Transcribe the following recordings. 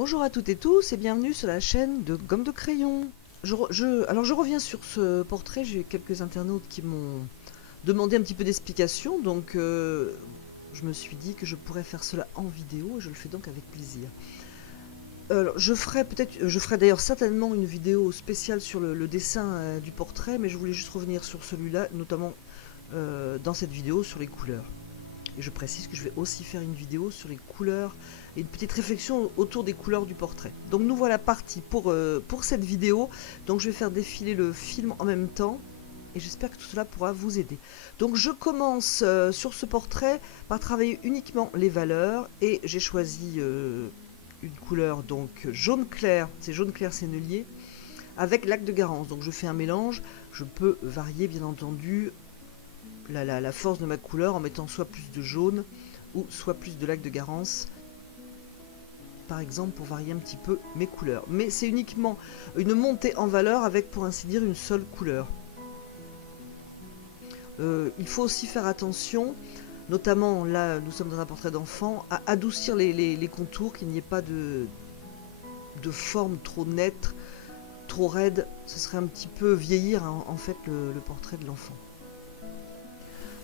Bonjour à toutes et tous et bienvenue sur la chaîne de Gomme de Crayon. Alors je reviens sur ce portrait, j'ai quelques internautes qui m'ont demandé un petit peu d'explications, donc je me suis dit que je pourrais faire cela en vidéo et je le fais donc avec plaisir. Alors, je ferai d'ailleurs certainement une vidéo spéciale sur le dessin du portrait, mais je voulais juste revenir sur celui-là, notamment dans cette vidéo sur les couleurs. Et je précise que je vais aussi faire une vidéo sur les couleurs et une petite réflexion autour des couleurs du portrait. Donc nous voilà partis pour cette vidéo. Donc je vais faire défiler le film en même temps et j'espère que tout cela pourra vous aider. Donc je commence sur ce portrait par travailler uniquement les valeurs et j'ai choisi une couleur donc jaune clair, c'est jaune clair sennelier, avec lac de Garance. Donc je fais un mélange, je peux varier bien entendu la force de ma couleur en mettant soit plus de jaune ou soit plus de lac de Garance, par exemple, pour varier un petit peu mes couleurs. Mais c'est uniquement une montée en valeur avec, pour ainsi dire, une seule couleur. Il faut aussi faire attention, notamment là nous sommes dans un portrait d'enfant, à adoucir les contours, qu'il n'y ait pas de forme trop nette, trop raide. Ce serait un petit peu vieillir en fait le portrait de l'enfant.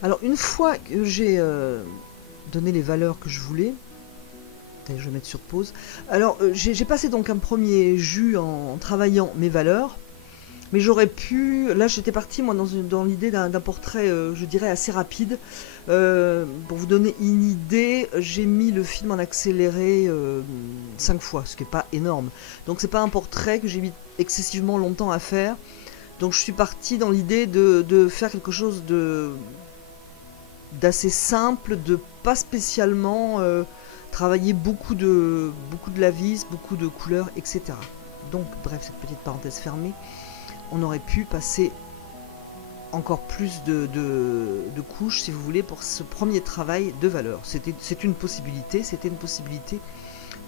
Alors une fois que j'ai donné les valeurs que je voulais, je vais mettre sur pause. Alors j'ai passé donc un premier jus en travaillant mes valeurs, mais j'aurais pu, là j'étais partie moi dans l'idée d'un portrait je dirais assez rapide. Pour vous donner une idée, j'ai mis le film en accéléré 5 fois, ce qui n'est pas énorme. Donc c'est pas un portrait que j'ai mis excessivement longtemps à faire. Donc je suis partie dans l'idée de faire quelque chose d'assez simple, de pas spécialement travailler beaucoup de la vis, beaucoup de couleurs, etc. Donc bref, cette petite parenthèse fermée, on aurait pu passer encore plus de couches, si vous voulez, pour ce premier travail de valeur. C'est une possibilité, c'était une possibilité.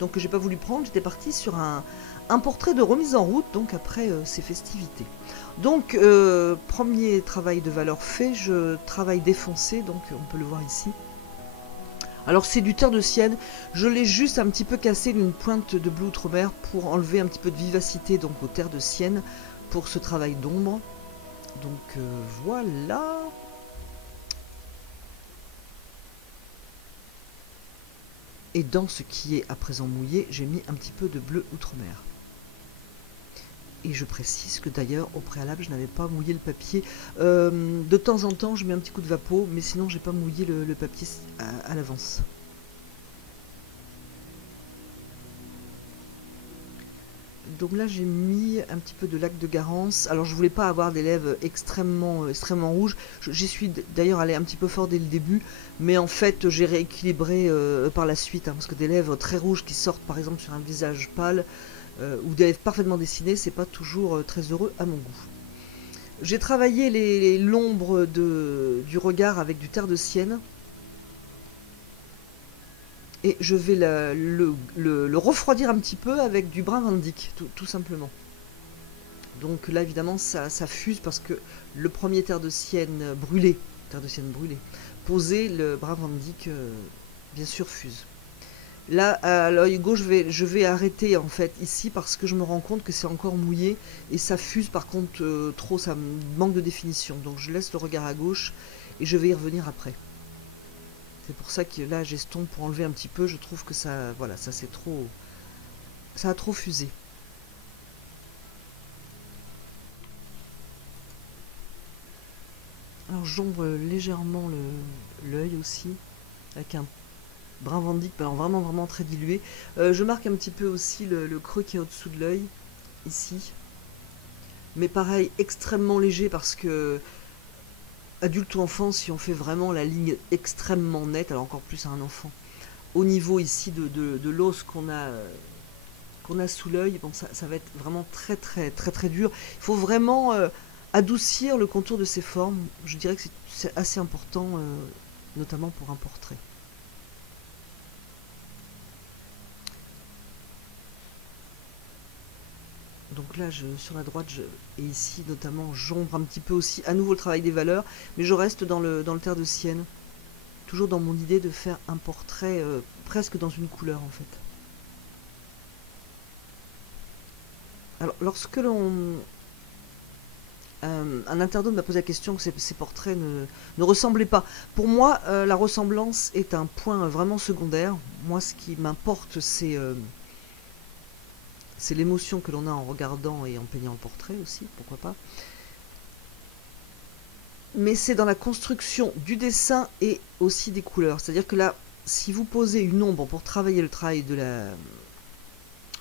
Donc que j'ai pas voulu prendre, j'étais partie sur un portrait de remise en route, donc après ces festivités. Donc, premier travail de valeur fait, je travaille défoncé, donc on peut le voir ici. Alors c'est du terre de sienne, je l'ai juste un petit peu cassé d'une pointe de bleu outre-mer pour enlever un petit peu de vivacité donc au terre de sienne pour ce travail d'ombre. Donc voilà. Et dans ce qui est à présent mouillé, j'ai mis un petit peu de bleu outre-mer. Et je précise que d'ailleurs, au préalable, je n'avais pas mouillé le papier. De temps en temps, je mets un petit coup de vapeau, mais sinon, j'ai pas mouillé le papier à l'avance. Donc là, j'ai mis un petit peu de lac de Garance. Alors, je voulais pas avoir des lèvres extrêmement rouges. J'y suis d'ailleurs allé un petit peu fort dès le début, mais en fait, j'ai rééquilibré par la suite, hein, parce que des lèvres très rouges qui sortent, par exemple, sur un visage pâle, ou des lèvres parfaitement dessinées, c'est pas toujours très heureux à mon goût. J'ai travaillé l'ombre du regard avec du terre de sienne. Et je vais le refroidir un petit peu avec du brun Van Dyck, tout simplement. Donc là, évidemment, ça fuse parce que le premier terre de sienne brûlé, posé, le brun Van Dyck, bien sûr, fuse. Là, à l'œil gauche, je vais arrêter en fait ici parce que je me rends compte que c'est encore mouillé et ça fuse par contre trop, ça manque de définition. Donc je laisse le regard à gauche et je vais y revenir après. C'est pour ça que là j'estompe pour enlever un petit peu, je trouve que ça, voilà, ça c'est trop, ça a trop fusé. Alors j'ombre légèrement l'œil aussi, avec un brun Van Dyck, alors vraiment très dilué. Je marque un petit peu aussi le creux qui est au-dessous de l'œil, ici. Mais pareil, extrêmement léger parce que adulte ou enfant, si on fait vraiment la ligne extrêmement nette, alors encore plus à un enfant, au niveau ici de l'os qu'on a sous l'œil, bon, ça va être vraiment très dur. Il faut vraiment adoucir le contour de ces formes. Je dirais que c'est assez important, notamment pour un portrait. Donc là, sur la droite, et ici notamment, j'ombre un petit peu aussi à nouveau le travail des valeurs, mais je reste dans le terre de sienne. Toujours dans mon idée de faire un portrait presque dans une couleur en fait. Alors, lorsque l'on... un internaute m'a posé la question que ces portraits ne ressemblaient pas. Pour moi, la ressemblance est un point vraiment secondaire. Moi, ce qui m'importe, c'est l'émotion que l'on a en regardant et en peignant le portrait aussi, pourquoi pas. Mais c'est dans la construction du dessin et aussi des couleurs. C'est-à-dire que là, si vous posez une ombre pour travailler le travail de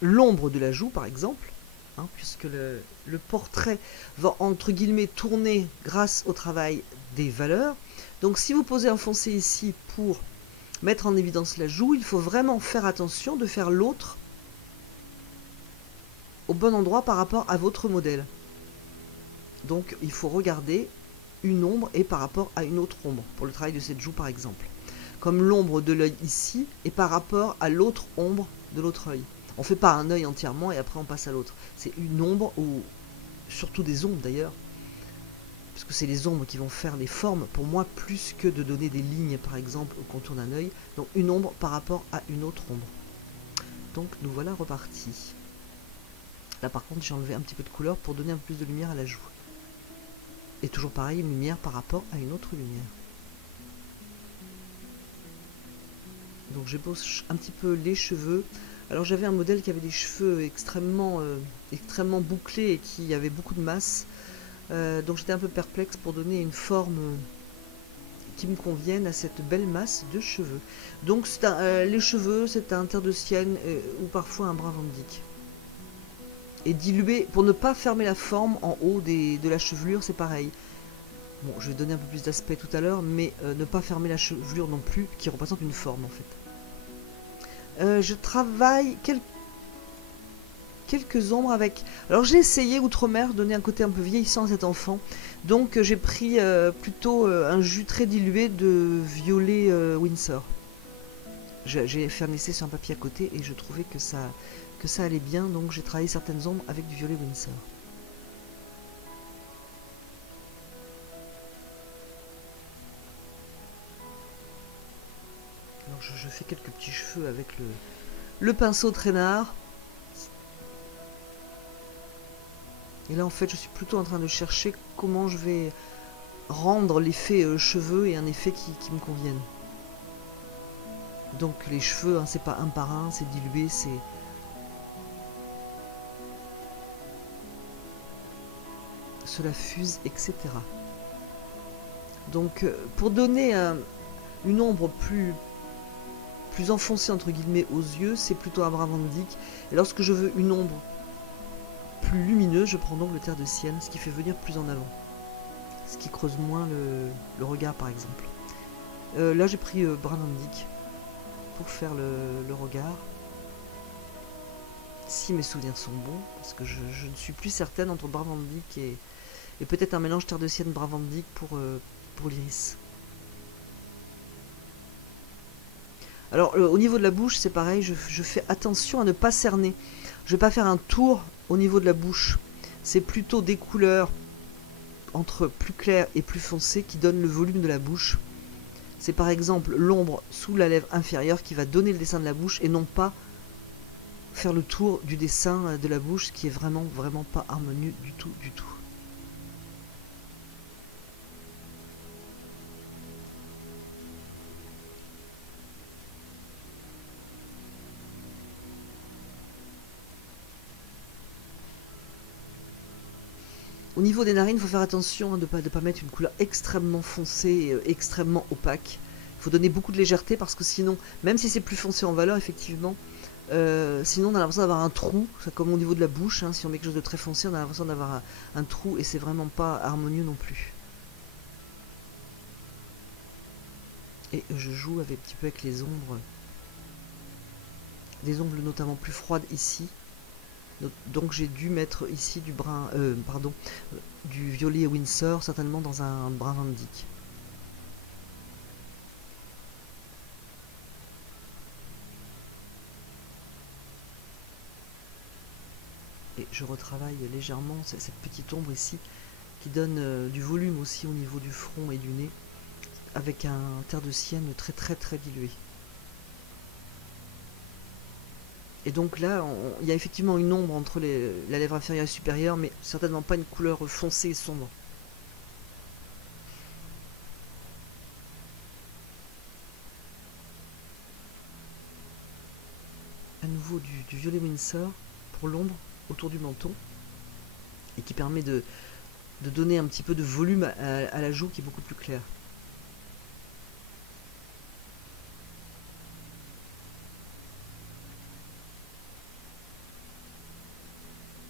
l'ombre de la joue, par exemple, hein, puisque le portrait va, entre guillemets, tourner grâce au travail des valeurs. Donc si vous posez un foncé ici pour mettre en évidence la joue, il faut vraiment faire attention de faire l'autre au bon endroit par rapport à votre modèle. Donc il faut regarder une ombre et par rapport à une autre ombre, pour le travail de cette joue par exemple. Comme l'ombre de l'œil ici et par rapport à l'autre ombre de l'autre œil. On ne fait pas un œil entièrement et après on passe à l'autre. C'est une ombre, ou surtout des ombres d'ailleurs, parce que c'est les ombres qui vont faire les formes, pour moi, plus que de donner des lignes par exemple au contour d'un œil. Donc une ombre par rapport à une autre ombre. Donc nous voilà repartis. Là par contre j'ai enlevé un petit peu de couleur pour donner un peu plus de lumière à la joue. Et toujours pareil, une lumière par rapport à une autre lumière. Donc je pose un petit peu les cheveux. Alors j'avais un modèle qui avait des cheveux extrêmement bouclés et qui avait beaucoup de masse. Donc j'étais un peu perplexe pour donner une forme qui me convienne à cette belle masse de cheveux. Donc les cheveux, c'est un terre de sienne ou parfois un brun Van Dyck. Et dilué, pour ne pas fermer la forme en haut de la chevelure, c'est pareil. Bon, je vais donner un peu plus d'aspect tout à l'heure, mais ne pas fermer la chevelure non plus, qui représente une forme en fait. Je travaille quelques ombres avec... Alors j'ai essayé outre-mer de donner un côté un peu vieillissant à cet enfant. Donc j'ai pris plutôt un jus très dilué de violet Windsor. J'ai vernissé sur un papier à côté et je trouvais que ça allait bien. Donc j'ai travaillé certaines ombres avec du violet Windsor. Alors je fais quelques petits cheveux avec le pinceau traînard. Et là en fait je suis plutôt en train de chercher comment je vais rendre l'effet cheveux et un effet qui me convienne. Donc les cheveux, hein, c'est pas un par un, c'est dilué, cela fuse, etc. Donc pour donner une ombre plus enfoncée entre guillemets aux yeux, c'est plutôt un brun Van Dyck. Et lorsque je veux une ombre plus lumineuse, je prends donc le terre de sienne, ce qui fait venir plus en avant. Ce qui creuse moins le regard par exemple. Là j'ai pris brun Van Dyck pour faire le regard. Si mes souvenirs sont bons, parce que je ne suis plus certaine entre brun Van Dyck et peut-être un mélange terre de sienne brun Van Dyck pour l'iris. Alors au niveau de la bouche c'est pareil, je fais attention à ne pas cerner. Je ne vais pas faire un tour au niveau de la bouche. C'est plutôt des couleurs entre plus claires et plus foncées qui donnent le volume de la bouche. C'est par exemple l'ombre sous la lèvre inférieure qui va donner le dessin de la bouche et non pas faire le tour du dessin de la bouche, ce qui est vraiment pas harmonieux du tout. Au niveau des narines, il faut faire attention de ne pas mettre une couleur extrêmement foncée, extrêmement opaque. Il faut donner beaucoup de légèreté parce que sinon, même si c'est plus foncé en valeur, effectivement, sinon on a l'impression d'avoir un trou, comme au niveau de la bouche, hein, si on met quelque chose de très foncé, on a l'impression d'avoir un trou et c'est vraiment pas harmonieux non plus. Et je joue un petit peu avec les ombres notamment plus froides ici. Donc j'ai dû mettre ici du brun, du violet Windsor, certainement dans un brun Van Dyck. Et je retravaille légèrement cette petite ombre ici qui donne du volume aussi au niveau du front et du nez avec un terre de sienne très dilué. Et donc là, il y a effectivement une ombre entre la lèvre inférieure et supérieure, mais certainement pas une couleur foncée et sombre. À nouveau du violet Winsor pour l'ombre autour du menton, et qui permet de donner un petit peu de volume à la joue qui est beaucoup plus claire.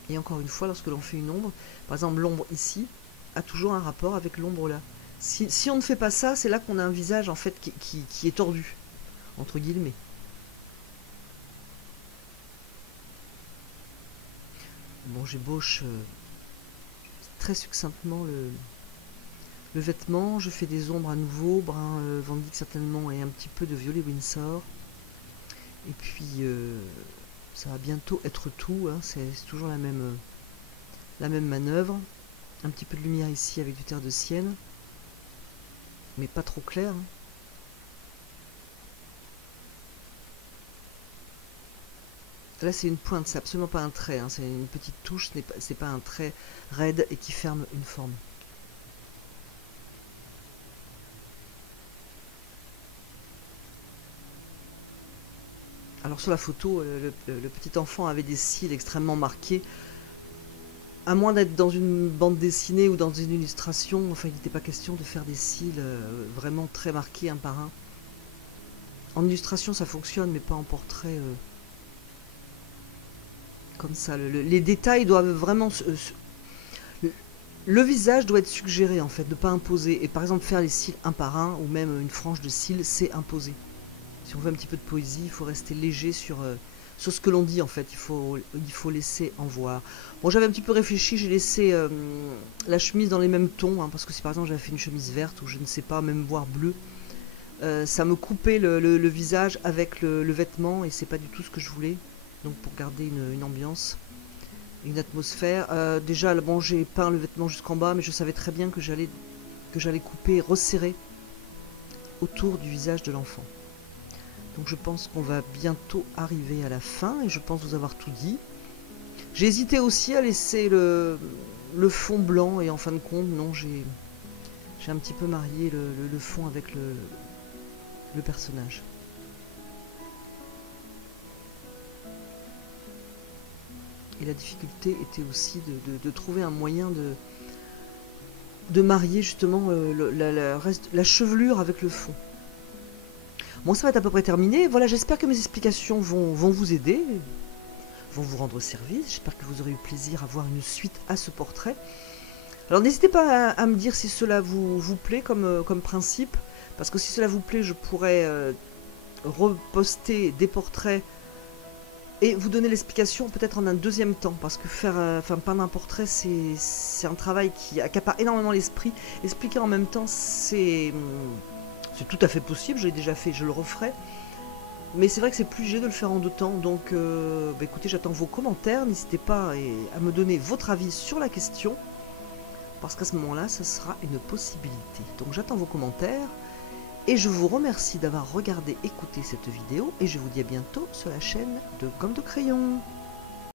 Et encore une fois, lorsque l'on fait une ombre, par exemple l'ombre ici, a toujours un rapport avec l'ombre là. Si on ne fait pas ça, c'est là qu'on a un visage en fait qui est tordu, entre guillemets. Bon, j'ébauche très succinctement le vêtement, je fais des ombres à nouveau, brun Van Dyck certainement et un petit peu de violet Winsor. Et puis ça va bientôt être tout, hein, c'est toujours la même manœuvre. Un petit peu de lumière ici avec du terre de Sienne, mais pas trop clair. Hein. Là c'est une pointe, c'est absolument pas un trait, hein, c'est une petite touche, c'est pas un trait raide et qui ferme une forme. Alors sur la photo, le petit enfant avait des cils extrêmement marqués. À moins d'être dans une bande dessinée ou dans une illustration, enfin il n'était pas question de faire des cils vraiment très marqués un par un. En illustration ça fonctionne, mais pas en portrait comme ça. Les détails doivent vraiment... le visage doit être suggéré en fait, ne pas imposer. Et par exemple faire les cils un par un, ou même une frange de cils, c'est imposé. Si on veut un petit peu de poésie, il faut rester léger sur ce que l'on dit en fait, il faut laisser en voir. Bon, j'avais un petit peu réfléchi, j'ai laissé la chemise dans les mêmes tons, hein, parce que si par exemple j'avais fait une chemise verte, ou je ne sais pas, même voire bleue, ça me coupait le visage avec le vêtement, et c'est pas du tout ce que je voulais. Donc pour garder une ambiance, une atmosphère. Déjà, bon, j'ai peint le vêtement jusqu'en bas, mais je savais très bien que j'allais couper, resserrer autour du visage de l'enfant. Donc je pense qu'on va bientôt arriver à la fin, et je pense vous avoir tout dit. J'ai hésité aussi à laisser le fond blanc, et en fin de compte, non, j'ai un petit peu marié le fond avec le personnage. Et la difficulté était aussi de trouver un moyen de marier justement la chevelure avec le fond. Bon, ça va être à peu près terminé. Voilà, j'espère que mes explications vont vous aider, vont vous rendre service. J'espère que vous aurez eu plaisir à voir une suite à ce portrait. Alors n'hésitez pas à me dire si cela vous plaît comme principe, parce que si cela vous plaît, je pourrais reposter des portraits et vous donner l'explication peut-être en un deuxième temps, parce que peindre un portrait, c'est un travail qui accapare énormément l'esprit. Expliquer en même temps, c'est tout à fait possible, je l'ai déjà fait, je le referai. Mais c'est vrai que c'est plus léger de le faire en deux temps, donc écoutez, j'attends vos commentaires, n'hésitez pas à me donner votre avis sur la question, parce qu'à ce moment-là, ça sera une possibilité. Donc j'attends vos commentaires, et je vous remercie d'avoir regardé, écouté cette vidéo, et je vous dis à bientôt sur la chaîne de Gomme de Crayon.